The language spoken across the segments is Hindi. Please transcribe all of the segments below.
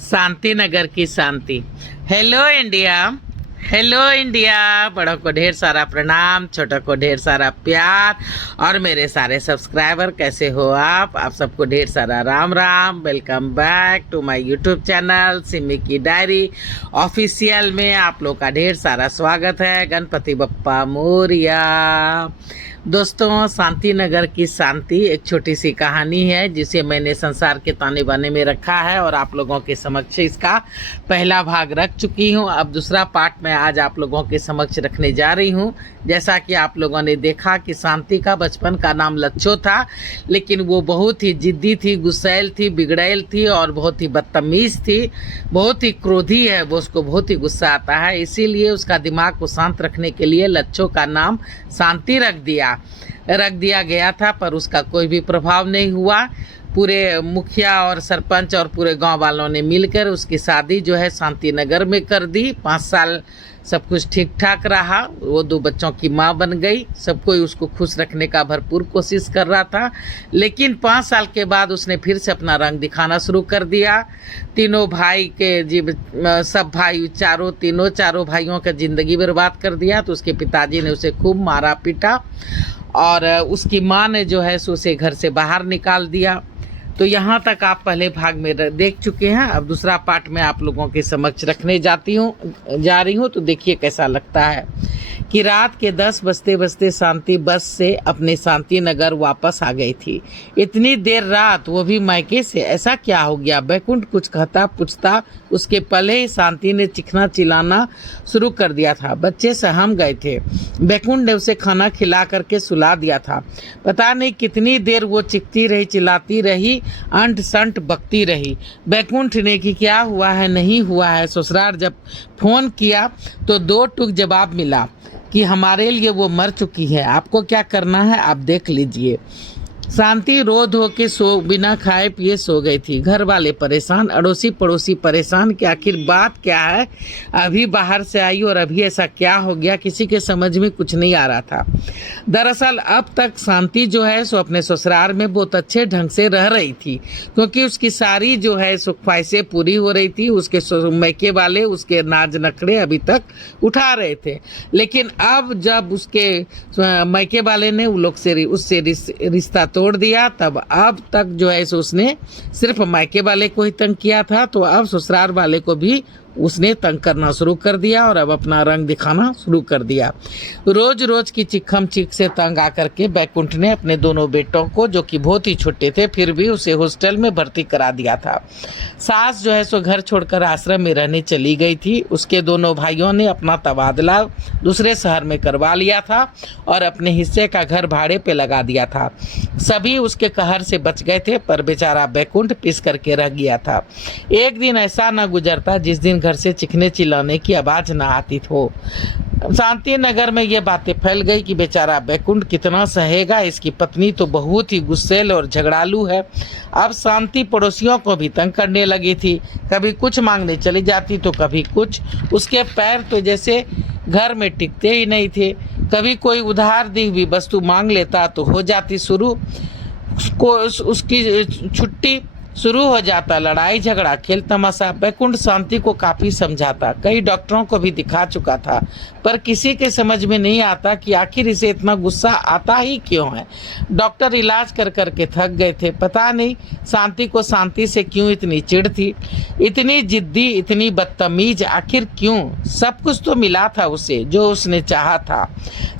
शांति नगर की शांति। Hello India, hello India. बड़ों को ढेर सारा प्रणाम, छोटों को ढेर सारा प्यार और मेरे सारे सब्सक्राइबर कैसे हो आप सबको ढेर सारा Ram Ram. Welcome back to my YouTube channel Simi की डायरी ऑफिशियल में आप लोग का ढेर सारा स्वागत है। गणपति बप्पा मोरिया। दोस्तों, शांति नगर की शांति एक छोटी सी कहानी है जिसे मैंने संसार के ताने बाने में रखा है और आप लोगों के समक्ष इसका पहला भाग रख चुकी हूं। अब दूसरा पार्ट मैं आज आप लोगों के समक्ष रखने जा रही हूं। जैसा कि आप लोगों ने देखा कि शांति का बचपन का नाम लच्छो था, लेकिन वो बहुत ही जिद्दी थी, गुस्सैल थी, बिगड़ैल थी और बहुत ही बदतमीज थी, बहुत ही क्रोधी है। वो उसको बहुत ही गुस्सा आता है, इसीलिए उसका दिमाग को शांत रखने के लिए लच्छो का नाम शांति रख दिया गया था। पर उसका कोई भी प्रभाव नहीं हुआ। पूरे मुखिया और सरपंच और पूरे गांव वालों ने मिलकर उसकी शादी जो है शांति नगर में कर दी। 5 साल सब कुछ ठीक ठाक रहा। वो 2 बच्चों की माँ बन गई। सब कोई उसको खुश रखने का भरपूर कोशिश कर रहा था, लेकिन 5 साल के बाद उसने फिर से अपना रंग दिखाना शुरू कर दिया। तीनों भाई के सब भाई चारों भाइयों का ज़िंदगी बर्बाद कर दिया। तो उसके पिताजी ने उसे खूब मारा पीटा और उसकी माँ ने जो है सो उसे घर से बाहर निकाल दिया। तो यहाँ तक आप पहले भाग में देख चुके हैं। अब दूसरा पार्ट में आप लोगों के समक्ष रखने जा रही हूँ। तो देखिए कैसा लगता है कि रात के 10 बजते शांति बस से अपने शांति नगर वापस आ गई थी। इतनी देर रात, वो भी मायके से। ऐसा क्या हो गया? बैकुंठ कुछ कहता पूछता उसके पहले ही शांति ने चिखना चिल्लाना शुरू कर दिया था। बच्चे सहम गए थे। बैकुंठ ने उसे खाना खिला करके सुला दिया था। पता नहीं कितनी देर वो चिखती रही, चिल्लाती रही, अंट संट बकती रही। बैकुंठ ने कि क्या हुआ है, नहीं हुआ है। ससुराल जब फोन किया तो 2 टूक जवाब मिला कि हमारे लिए वो मर चुकी है, आपको क्या करना है आप देख लीजिए। शांति रो धो के बिना खाए पिए सो गई थी। घर वाले परेशान, अड़ोसी पड़ोसी परेशान कि आखिर बात क्या है। अभी बाहर से आई और अभी ऐसा क्या हो गया, किसी के समझ में कुछ नहीं आ रहा था। दरअसल अब तक शांति जो है सो अपने ससुराल में बहुत अच्छे ढंग से रह रही थी, क्योंकि उसकी सारी जो है सो ख्वाहिशें पूरी हो रही थी। उसके मैके वाले उसके नाज नखड़े अभी तक उठा रहे थे, लेकिन अब जब उसके मैके वाले ने उससे रिश्ता तोड़ दिया, तब अब तक जो है सो उसने सिर्फ मायके वाले को ही तंग किया था, तो अब ससुराल वाले को भी उसने तंग करना शुरू कर दिया और अब अपना रंग दिखाना शुरू कर दिया। रोज रोज की चिखम चिक से तंग आकर के बैकुंठ ने अपने दोनों बेटों को, जो कि बहुत ही छोटे थे फिर भी, उसे हॉस्टल में भर्ती करा दिया था। सास जो है सो घर छोड़कर आश्रम में रहने चली गई थी। उसके दोनों भाइयों ने अपना तबादला दूसरे शहर में करवा लिया था और अपने हिस्से का घर भाड़े पे लगा दिया था। सभी उसके कहर से बच गए थे, पर बेचारा बैकुंठ पिस करके रह गया था। एक दिन ऐसा न गुजरता जिस दिन घर से चिखने चिल्लाने की आवाज ना आती हो। शांति नगर में ये बातें फैल गई कि बेचारा बैकुंठ कितना सहेगा। इसकी पत्नी तो बहुत ही गुस्सैल और झगड़ालू है। अब शांति पड़ोसियों को भी तंग करने लगी थी। कभी कुछ मांगने चली जाती तो कभी कुछ। उसके पैर तो जैसे घर में टिकते ही नहीं थे। कभी कोई उधार दी हुई वस्तु मांग लेता तो हो जाती शुरू उसकी छुट्टी शुरू हो जाता, लड़ाई झगड़ा खेल तमाशा। बैकुंठ शांति को काफी समझाता, कई डॉक्टरों को भी दिखा चुका था, पर किसी के समझ में नहीं आता कि आखिर इसे इतना गुस्सा आता ही क्यों है। डॉक्टर इलाज कर करके थक गए थे। पता नहीं शांति को शांति से क्यों इतनी चिढ़ थी, इतनी जिद्दी, इतनी बदतमीज, आखिर क्यों? सब कुछ तो मिला था उसे जो उसने चाहा था।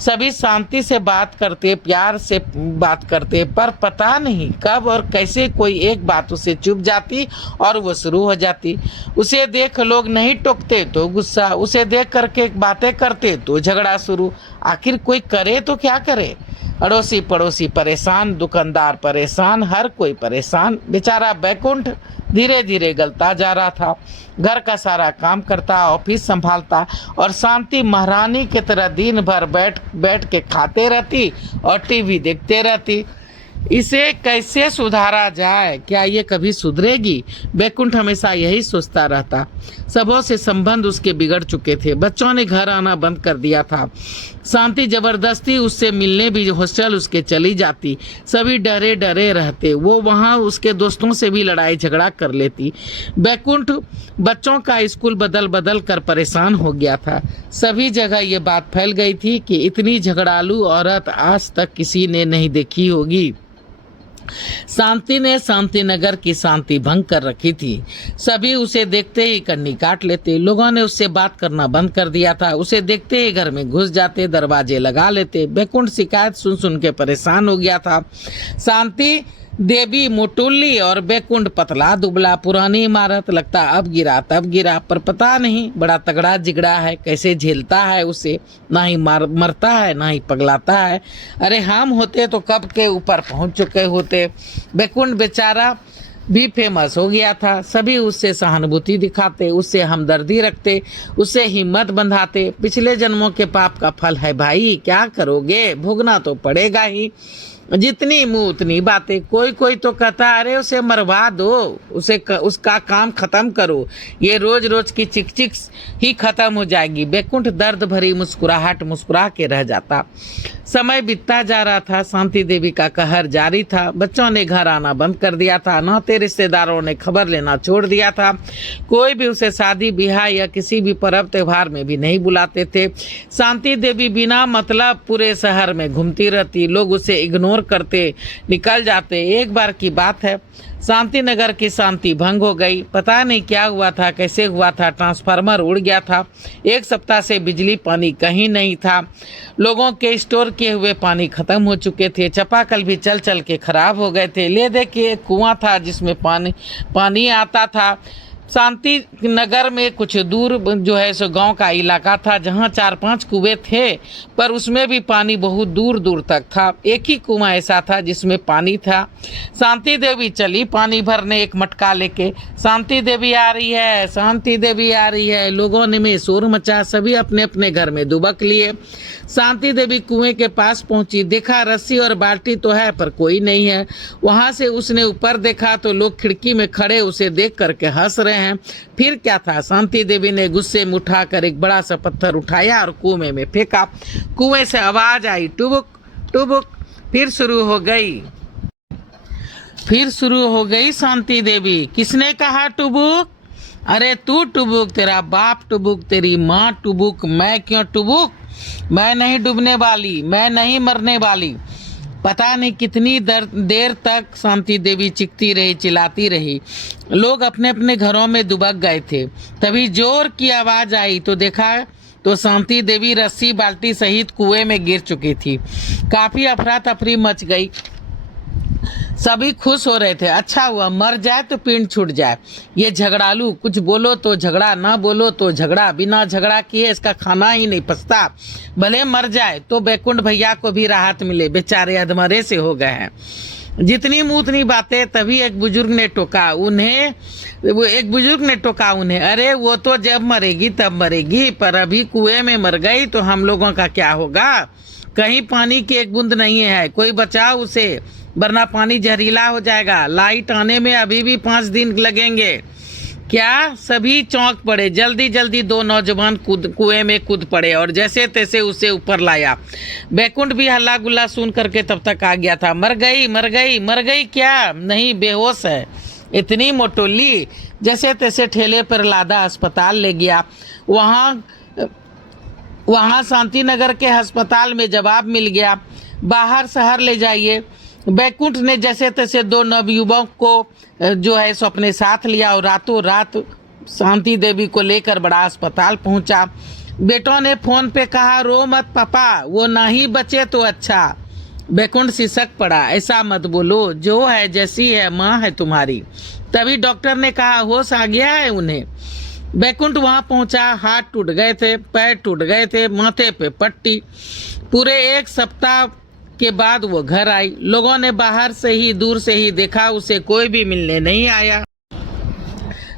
सभी शांति से बात करते, प्यार से बात करते, पर पता नहीं कब और कैसे कोई एक बात उसे चुप जाती और वो शुरू हो जाती। उसे देख लोग नहीं टोकते तो गुस्सा, उसे देख करके बातें करते तो झगड़ा शुरू। आखिर कोई करे तो क्या करे? अड़ोसी पड़ोसी परेशान, दुकानदार परेशान, हर कोई परेशान। बेचारा बैकुंठ धीरे धीरे गलता जा रहा था। घर का सारा काम करता, ऑफिस संभालता और शांति महारानी की तरह दिन भर बैठ के खाते रहती और टीवी देखते रहती। इसे कैसे सुधारा जाए, क्या ये कभी सुधरेगी? बैकुंठ हमेशा यही सोचता रहता। सबों से संबंध उसके बिगड़ चुके थे। बच्चों ने घर आना बंद कर दिया था। शांति जबरदस्ती उससे मिलने भी हॉस्टल उसके चली जाती। सभी डरे डरे रहते। वो वहाँ उसके दोस्तों से भी लड़ाई झगड़ा कर लेती। बैकुंठ बच्चों का स्कूल बदल बदल कर परेशान हो गया था। सभी जगह ये बात फैल गई थी कि इतनी झगड़ालू औरत आज तक किसी ने नहीं देखी होगी। शांति ने शांतिनगर की शांति भंग कर रखी थी। सभी उसे देखते ही कन्नी काट लेते। लोगों ने उससे बात करना बंद कर दिया था। उसे देखते ही घर में घुस जाते, दरवाजे लगा लेते। बैकुंठ शिकायत सुन सुन के परेशान हो गया था। शांति देवी मोटुल्ली और बैकुंठ पतला दुबला, पुरानी इमारत, लगता अब गिरा तब गिरा, पर पता नहीं बड़ा तगड़ा जिगड़ा है, कैसे झेलता है उसे। ना ही मरता है ना ही पगलाता है। अरे हम होते तो कब के ऊपर पहुंच चुके होते। बैकुंठ बेचारा भी फेमस हो गया था। सभी उससे सहानुभूति दिखाते, उससे हमदर्दी रखते, उससे हिम्मत बंधाते। पिछले जन्मों के पाप का फल है भाई, क्या करोगे, भोगना तो पड़ेगा ही। जितनी मुंह उतनी बातें। कोई कोई तो कहता अरे उसे मरवा दो, उसका काम खत्म करो, ये रोज रोज की चिक चिक ही खत्म हो जाएगी। बैकुंठ दर्द भरी मुस्कुराहट मुस्कुरा के रह जाता। समय बीतता जा रहा था। शांति देवी का कहर जारी था। बच्चों ने घर आना बंद कर दिया था। नाते रिश्तेदारों ने खबर लेना छोड़ दिया था। कोई भी उसे शादी ब्याह या किसी भी पर्व त्योहार में भी नहीं बुलाते थे। शांति देवी बिना मतलब पूरे शहर में घूमती रहती। लोग उसे इग्नोर करते, निकल जाते। एक बार की बात है, शांति नगर की शांति भंग हो गई। पता नहीं क्या हुआ था, कैसे हुआ था। ट्रांसफार्मर उड़ गया था। एक सप्ताह से बिजली पानी कहीं नहीं था। लोगों के स्टोर किए हुए पानी खत्म हो चुके थे। चापाकल भी चल चल के खराब हो गए थे। ले दे के कुआं था जिसमें पानी आता था। शांति नगर में कुछ दूर जो है सो गांव का इलाका था, जहां 4-5 कुएं थे, पर उसमें भी पानी बहुत दूर दूर तक था। एक ही कुआं ऐसा था जिसमें पानी था। शांति देवी चली पानी भरने एक मटका लेके। शांति देवी आ रही है, शांति देवी आ रही है। लोगों ने में शोर मचा। सभी अपने अपने घर में दुबक लिए। शांति देवी कुएं के पास पहुंची। देखा रस्सी और बाल्टी तो है पर कोई नहीं है। वहां से उसने ऊपर देखा तो लोग खिड़की में खड़े उसे देख करके हंस रहे हैं। फिर क्या था, शांति देवी ने गुस्से में उठाकर एक बड़ा सा पत्थर उठाया और कुएं में फेंका। कुएं से आवाज आई, टुबुक टुबुक। फिर शुरू हो गई शांति देवी। किसने कहा टुबुक? अरे तू टुबुक, तेरा बाप टुबुक, तेरी माँ टुबुक, मैं क्यों टुबुक? मैं नहीं डूबने वाली, मैं नहीं मरने वाली। पता नहीं कितनी देर तक शांति देवी चिखती रही, चिल्लाती रही। लोग अपने अपने घरों में दुबक गए थे। तभी जोर की आवाज आई तो देखा तो शांति देवी रस्सी बाल्टी सहित कुएं में गिर चुकी थी। काफी अफरा तफरी मच गई। सभी खुश हो रहे थे। अच्छा हुआ, मर जाए तो पिंड छूट जाए। ये झगड़ालू, कुछ बोलो तो झगड़ा, ना बोलो तो झगड़ा, बिना झगड़ा किए इसका खाना ही नहीं पचता। भले मर जाए तो बैकुंठ भैया को भी राहत मिले, बेचारे अधमरे से हो गए हैं। जितनी मुँह उतनी बातें। तभी एक बुजुर्ग ने टोका उन्हें, अरे वो तो जब मरेगी तब मरेगी, पर अभी कुएं में मर गई तो हम लोगों का क्या होगा? कहीं पानी की एक बूंद नहीं है, कोई बचाओ उसे, वरना पानी जहरीला हो जाएगा। लाइट आने में अभी भी 5 दिन लगेंगे। क्या? सभी चौंक पड़े। जल्दी जल्दी 2 नौजवान कुएं में कूद पड़े और जैसे तैसे उसे ऊपर लाया। बैकुंठ भी हल्ला गुल्ला सुन करके तब तक आ गया था। मर गई क्या? नहीं, बेहोश है। इतनी मोटोली। जैसे तैसे ठेले पर लादा अस्पताल ले गया। वहाँ शांति नगर के अस्पताल में जवाब मिल गया, बाहर शहर ले जाइए। बैकुंठ ने जैसे तैसे 2 नवयुवक को जो है सो अपने साथ लिया और रातों रात शांति देवी को लेकर बड़ा अस्पताल पहुंचा। बेटों ने फोन पे कहा, रो मत पापा, वो नहीं बचे तो अच्छा। बैकुंठ सिसक पड़ा, ऐसा मत बोलो, जो है जैसी है माँ है तुम्हारी। तभी डॉक्टर ने कहा होश आ गया है उन्हें। बैकुंठ वहां पहुंचा। हाथ टूट गए थे, पैर टूट गए थे, माथे पे पट्टी। पूरे 1 सप्ताह के बाद वो घर आई। लोगों ने बाहर से ही, दूर से ही देखा, उसे कोई भी मिलने नहीं आया।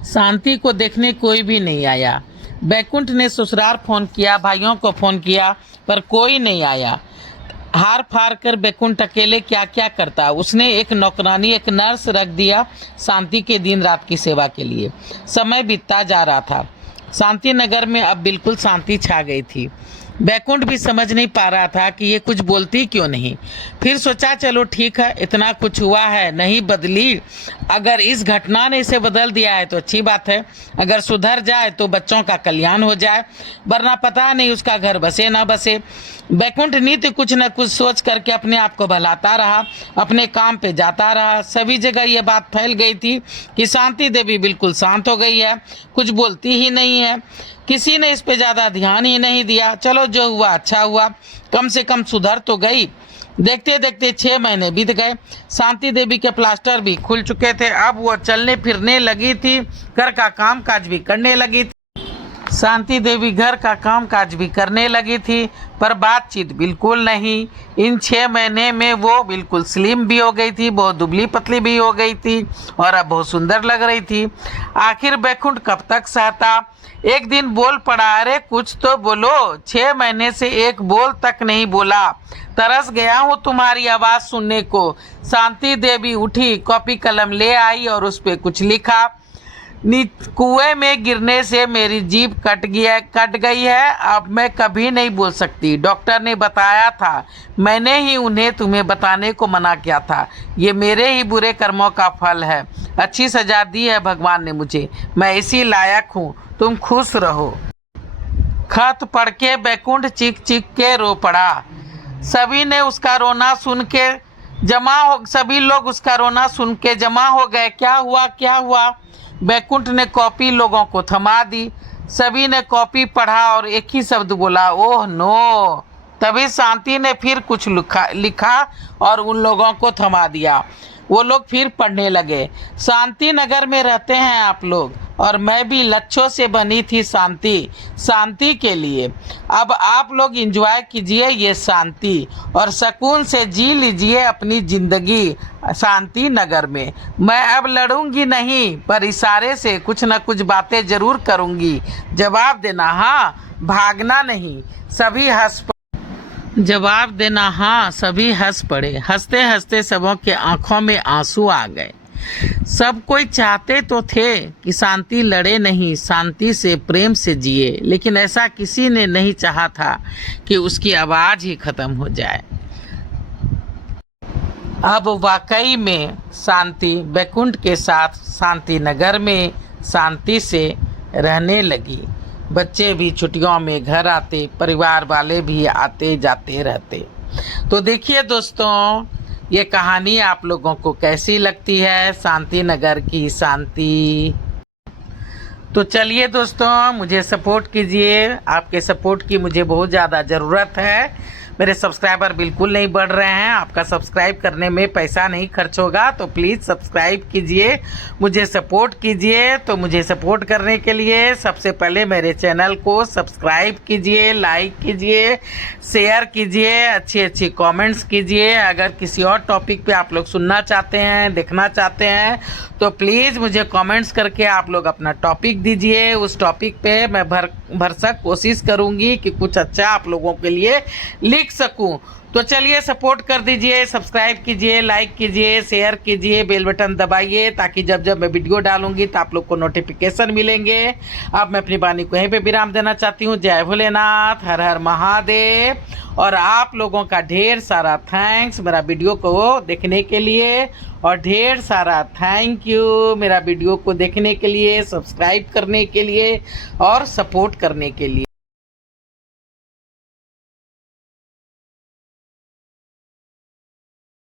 शांति को देखने कोई भी नहीं आया। बैकुंठ ने ससुराल फोन किया, भाइयों को फोन किया, पर कोई नहीं आया। हार फार कर बैकुंठ अकेले क्या क्या करता। उसने एक नौकरानी, एक नर्स रख दिया शांति के दिन रात की सेवा के लिए। समय बीतता जा रहा था। शांति नगर में अब बिल्कुल शांति छा गई थी। बैकुंठ भी समझ नहीं पा रहा था कि ये कुछ बोलती क्यों नहीं। फिर सोचा चलो ठीक है, इतना कुछ हुआ है, नहीं बदली। अगर इस घटना ने इसे बदल दिया है तो अच्छी बात है। अगर सुधर जाए तो बच्चों का कल्याण हो जाए, वरना पता नहीं उसका घर बसे ना बसे। बैकुंठ नित्य कुछ न कुछ सोच करके अपने आप को भलाता रहा, अपने काम पे जाता रहा। सभी जगह ये बात फैल गई थी कि शांति देवी बिल्कुल शांत हो गई है, कुछ बोलती ही नहीं है। किसी ने इस पे ज़्यादा ध्यान ही नहीं दिया। चलो जो हुआ अच्छा हुआ, कम से कम सुधर तो गई। देखते देखते 6 महीने बीत गए। शांति देवी के प्लास्टर भी खुल चुके थे। अब वो चलने फिरने लगी थी, घर का काम काज भी करने लगी थी। शांति देवी घर का काम काज भी करने लगी थी, पर बातचीत बिल्कुल नहीं। इन 6 महीने में वो बिल्कुल स्लिम भी हो गई थी, बहुत दुबली पतली भी हो गई थी और अब बहुत सुंदर लग रही थी। आखिर बैकुंठ कब तक सहता। एक दिन बोल पड़ा, अरे कुछ तो बोलो, 6 महीने से एक बोल तक नहीं बोला। तरस गया हूँ तुम्हारी आवाज़ सुनने को। शांति देवी उठी, कॉपी कलम ले आई और उस पर कुछ लिखा। कुएं में गिरने से मेरी जीभ कट गई है, अब मैं कभी नहीं बोल सकती। डॉक्टर ने बताया था, मैंने ही उन्हें तुम्हें बताने को मना किया था। ये मेरे ही बुरे कर्मों का फल है। अच्छी सजा दी है भगवान ने मुझे, मैं इसी लायक हूँ। तुम खुश रहो। खत पढ़ के बैकुंठ चीख चीख के रो पड़ा। सभी लोग उसका रोना सुन के जमा हो गए। क्या हुआ क्या हुआ। बैकुंठ ने कॉपी लोगों को थमा दी। सभी ने कॉपी पढ़ा और एक ही शब्द बोला, ओह नो। तभी शांति ने फिर कुछ लिखा और उन लोगों को थमा दिया। वो लोग फिर पढ़ने लगे। शांति नगर में रहते हैं आप लोग, और मैं भी लच्छों से बनी थी शांति के लिए। अब आप लोग एंजॉय कीजिए ये शांति और सुकून से जी लीजिए अपनी जिंदगी शांति नगर में। मैं अब लड़ूंगी नहीं, पर इशारे से कुछ न कुछ बातें जरूर करूंगी। जवाब देना हाँ, भागना नहीं। सभी हंस पड़े। हंसते हंसते सबों के आंखों में आंसू आ गए। सब कोई चाहते तो थे कि शांति लड़े नहीं, शांति से प्रेम से जिए, लेकिन ऐसा किसी ने नहीं चाहा था कि उसकी आवाज़ ही खत्म हो जाए। अब वाकई में शांति बैकुंठ के साथ शांति नगर में शांति से रहने लगी। बच्चे भी छुट्टियों में घर आते, परिवार वाले भी आते जाते रहते। तो देखिए दोस्तों, ये कहानी आप लोगों को कैसी लगती है, शांति नगर की शांति। तो चलिए दोस्तों, मुझे सपोर्ट कीजिए। आपके सपोर्ट की मुझे बहुत ज़्यादा ज़रूरत है। मेरे सब्सक्राइबर बिल्कुल नहीं बढ़ रहे हैं। आपका सब्सक्राइब करने में पैसा नहीं खर्च होगा, तो प्लीज़ सब्सक्राइब कीजिए, मुझे सपोर्ट कीजिए। तो मुझे सपोर्ट करने के लिए सबसे पहले मेरे चैनल को सब्सक्राइब कीजिए, लाइक कीजिए, शेयर कीजिए, अच्छी अच्छी कमेंट्स कीजिए। अगर किसी और टॉपिक पे आप लोग सुनना चाहते हैं, देखना चाहते हैं, तो प्लीज़ मुझे कमेंट्स करके आप लोग अपना टॉपिक दीजिए। उस टॉपिक पे मैं भरसक कोशिश करूँगी कि कुछ अच्छा आप लोगों के लिए लिख सकूं। तो चलिए सपोर्ट कर दीजिए, सब्सक्राइब कीजिए, लाइक कीजिए, शेयर कीजिए, बेल बटन दबाइए, ताकि जब जब मैं वीडियो डालूंगी तो आप लोग को नोटिफिकेशन मिलेंगे। अब मैं अपनी वाणी को यहीं पे विराम देना चाहती हूँ। जय भोलेनाथ, हर हर महादेव। और आप लोगों का ढेर सारा थैंक्स मेरा वीडियो को देखने के लिए, और ढेर सारा थैंक यू मेरा वीडियो को देखने के लिए, सब्सक्राइब करने के लिए और सपोर्ट करने के लिए।